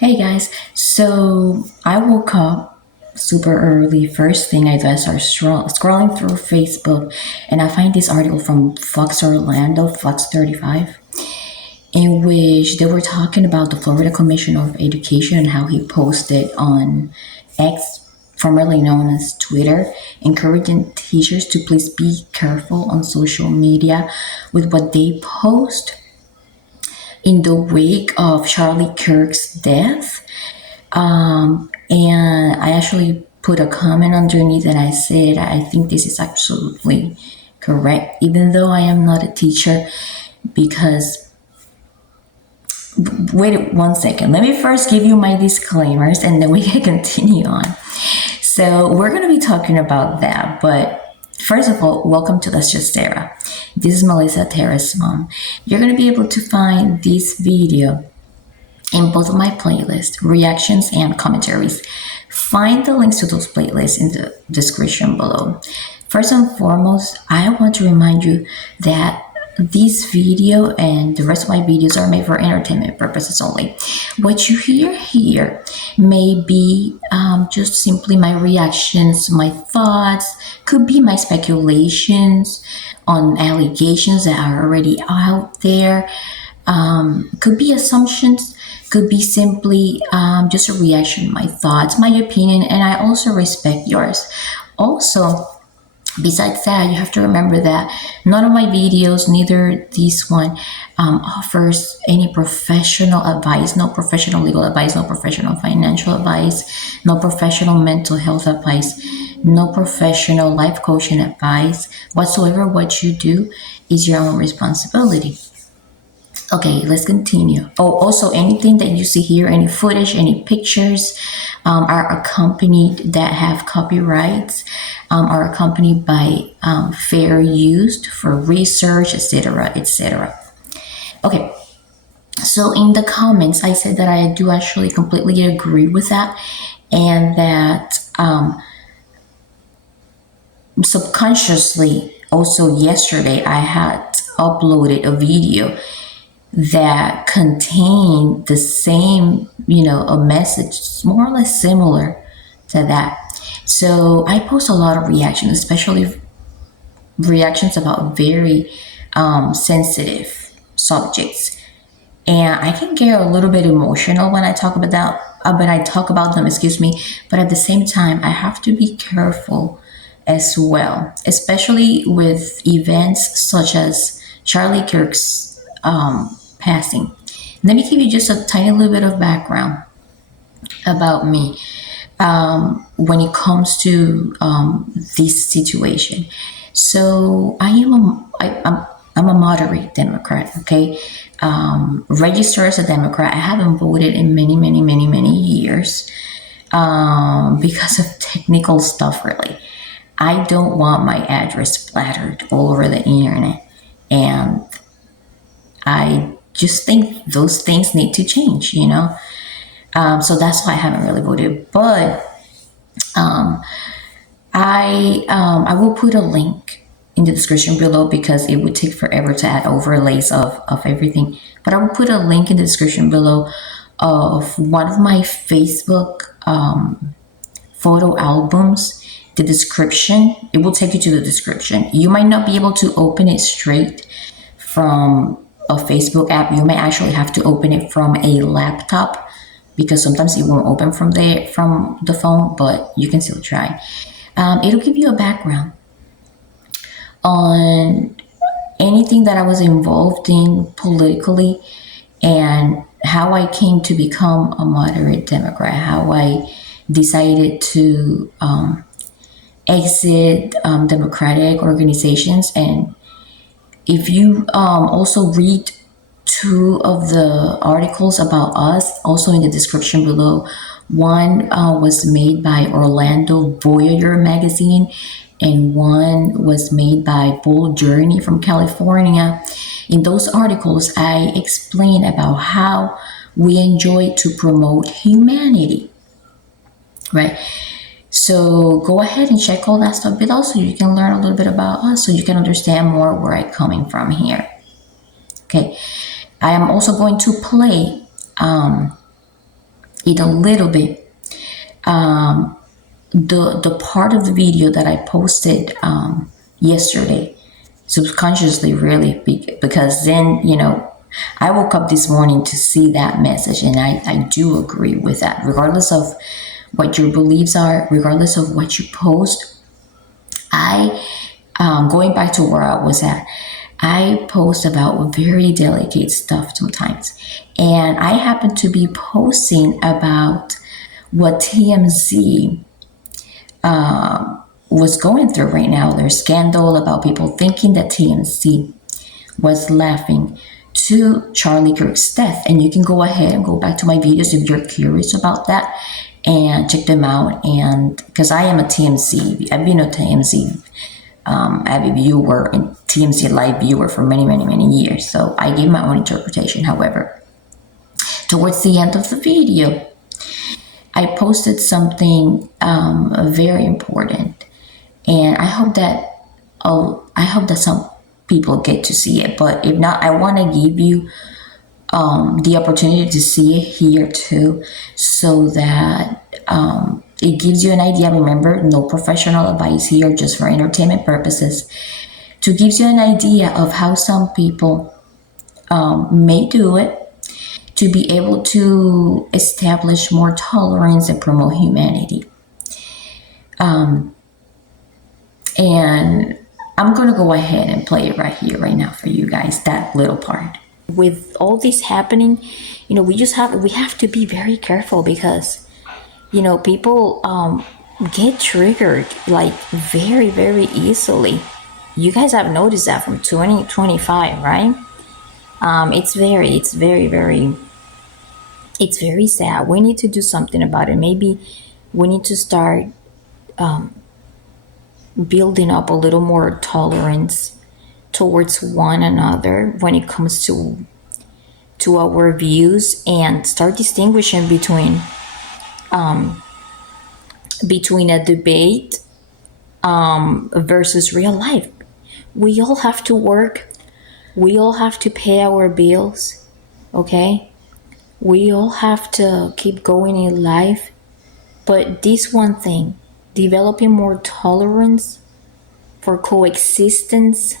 Hey guys, so I woke up super early. First thing I do, I start scrolling through Facebook and I find this article from Fox Orlando, Fox 35, in which they were talking about the Florida Commissioner of Education and how he posted on X, formerly known as Twitter, encouraging teachers to please be careful on social media with what they post in the wake of Charlie Kirk's death. And I actually put a comment underneath and I said, I think this is absolutely correct, even though I am not a teacher, because wait one second. Let me first give you my disclaimers and then we can continue on. So we're going to be talking about that, but first of all, welcome to Let's Just Sarah. This is Melissa, Tara's mom. You're going to be able to find this video in both of my playlists, reactions and commentaries. Find the links to those playlists in the description below. First and foremost, I want to remind you that this video and the rest of my videos are made for entertainment purposes only. What you hear here may be just simply my reactions, my thoughts, could be my speculations on allegations that are already out there, could be assumptions, could be simply just a reaction, my thoughts, my opinion, and I also respect yours. Also, besides that, you have to remember that none of my videos, neither this one, offers any professional advice, no professional legal advice, no professional financial advice, no professional mental health advice, no professional life coaching advice. Whatsoever what you do is your own responsibility. Okay, let's continue. Oh, also, anything that you see here, any footage, any pictures, are accompanied that have copyrights, are accompanied by fair use for research, etc., etc. Okay, so in the comments, I said that I do actually completely agree with that, and that subconsciously, also yesterday, I had uploaded a video that contain the same, a message more or less similar to that. So I post a lot of reactions, especially reactions about very sensitive subjects. And I can get a little bit emotional when I talk about that, them, excuse me. But at the same time, I have to be careful as well, especially with events such as Charlie Kirk's passing. Let me give you just a tiny little bit of background about me when it comes to this situation. So I'm a moderate Democrat, okay? Registered as a Democrat. I haven't voted in many years because of technical stuff, really. I don't want my address splattered all over the internet. And I just think those things need to change, so that's why I haven't really voted. But I will put a link in the description below because it would take forever to add overlays of everything. But I will put a link in the description below of one of my Facebook photo albums. The description, it will take you to the description. You might not be able to open it straight from a Facebook app. You may actually have to open it from a laptop because sometimes it won't open from the phone, but you can still try. It'll give you a background on anything that I was involved in politically and how I came to become a moderate Democrat, how I decided to exit Democratic organizations. And if you also read two of the articles about us, also in the description below, one was made by Orlando Voyager magazine, and one was made by Bold Journey from California. In those articles, I explain about how we enjoy to promote humanity, right? So go ahead and check all that stuff below so you can learn a little bit about us, so you can understand more where I'm coming from here. Okay, I am also going to play it a little bit. The part of the video that I posted yesterday, subconsciously, really, because then, I woke up this morning to see that message, and I do agree with that. Regardless of what your beliefs are, regardless of what you post, I, going back to where I was at, I post about very delicate stuff sometimes. And I happen to be posting about what TMZ was going through right now. There's scandal about people thinking that TMZ was laughing to Charlie Kirk's death. And you can go ahead and go back to my videos if you're curious about that and check them out. And because I am a TMZ, I've been a TMZ avid viewer and TMZ live viewer for many, many, many years. So I gave my own interpretation. However, towards the end of the video, I posted something very important, and I hope that some people get to see it. But if not, I want to give you the opportunity to see it here too, so that it gives you an idea. Remember, no professional advice here, just for entertainment purposes. To give you an idea of how some people may do it, to be able to establish more tolerance and promote humanity. And I'm going to go ahead and play it right here, right now for you guys, that little part. With all this happening, we have to be very careful because, people get triggered like very, very easily. You guys have noticed that from 2025, right? It's very sad. We need to do something about it. Maybe we need to start building up a little more tolerance towards one another when it comes to our views, and start distinguishing between a debate versus real life. We all have to work. We all have to pay our bills. Okay? We all have to keep going in life. But this one thing, developing more tolerance for coexistence,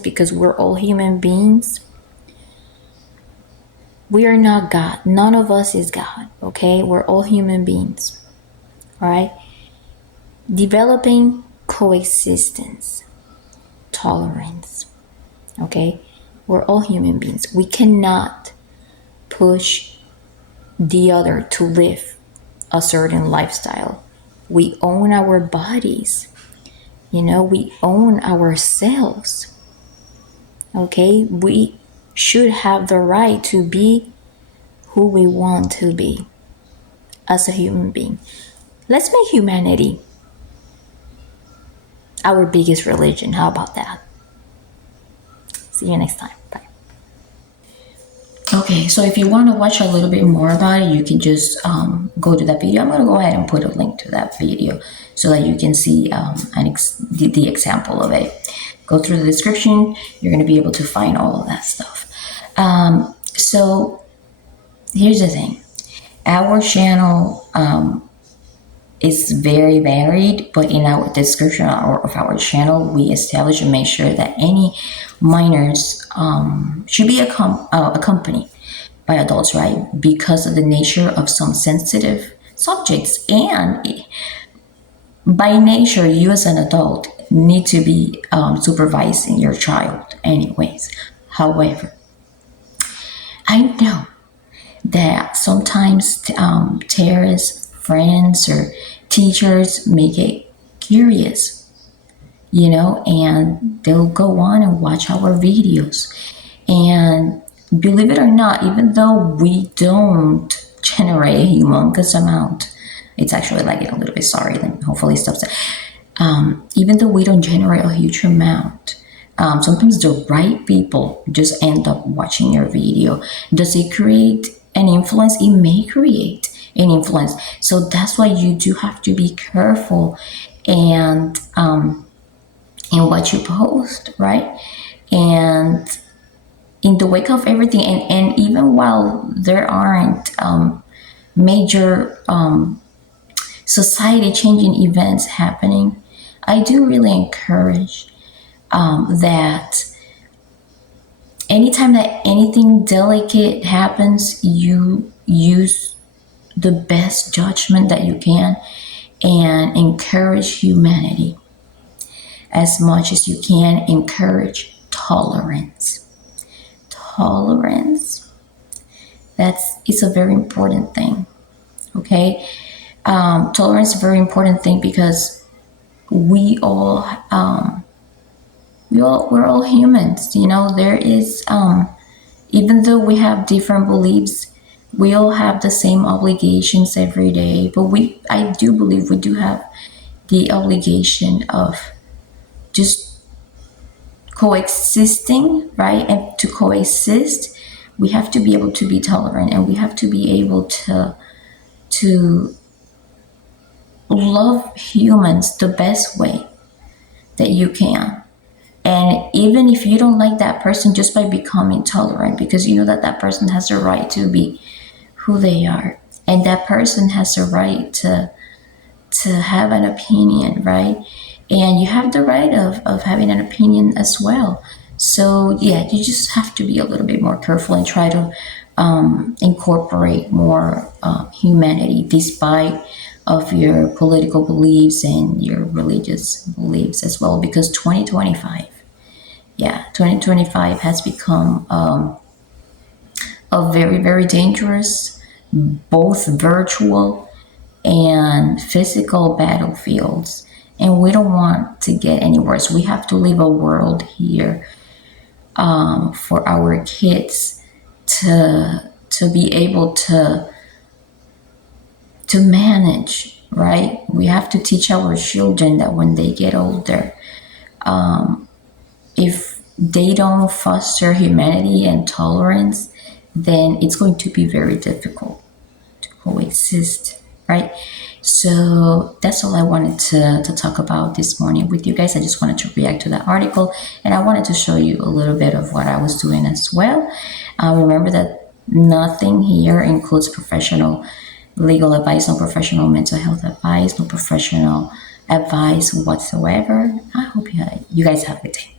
because we're all human beings. We are not God. None of us is God, okay? We're all human beings, all right? Developing coexistence, tolerance, okay? We're all human beings. We cannot push the other to live a certain lifestyle. We own our bodies. We own ourselves. Okay? We should have the right to be who we want to be as a human being. Let's make humanity our biggest religion. How about that? See you next time. Bye. Okay, so if you want to watch a little bit more about it, you can just go to that video. I'm going to go ahead and put a link to that video so that you can see the example of it. Go through the description. You're going to be able to find all of that stuff. So here's the thing. Our channel is very varied, but in our description of our channel, we establish and make sure that any minors should be accompanied by adults, right? Because of the nature of some sensitive subjects. And by nature, you as an adult need to be supervising your child anyways. However, I know that sometimes terrorists, friends, or teachers may get curious, and they'll go on and watch our videos. And believe it or not, even though we don't generate a humongous amount, it's actually lagging a little bit, sorry, then hopefully it stops. Even though we don't generate a huge amount, sometimes the right people just end up watching your video. Does it create an influence? It may create an influence. So that's why you do have to be careful and in what you post, right? And in the wake of everything, and even while there aren't major society changing events happening, I do really encourage that anytime that anything delicate happens, you use the best judgment that you can and encourage humanity as much as you can. Encourage tolerance. Tolerance. It's a very important thing. Okay, tolerance is a very important thing because we all we're all humans. There is even though we have different beliefs, we all have the same obligations every day. But I do believe we do have the obligation of just coexisting, right? And to coexist, we have to be able to be tolerant, and we have to be able to love humans the best way that you can. And even if you don't like that person, just by becoming tolerant, because you know that that person has a right to be who they are, and that person has a right to have an opinion, right? And you have the right of having an opinion as well. So yeah, you just have to be a little bit more careful and try to incorporate more humanity, despite of your political beliefs and your religious beliefs as well. Because 2025 has become a very, very dangerous, both virtual and physical battlefields. And we don't want to get any worse. We have to leave a world here for our kids to be able to manage, right? We have to teach our children that when they get older, if they don't foster humanity and tolerance, then it's going to be very difficult to coexist, right? So that's all I wanted to talk about this morning with you guys. I just wanted to react to that article, and I wanted to show you a little bit of what I was doing as well. Remember that nothing here includes professional legal advice, no professional mental health advice, no professional advice whatsoever. I hope you guys have a good day.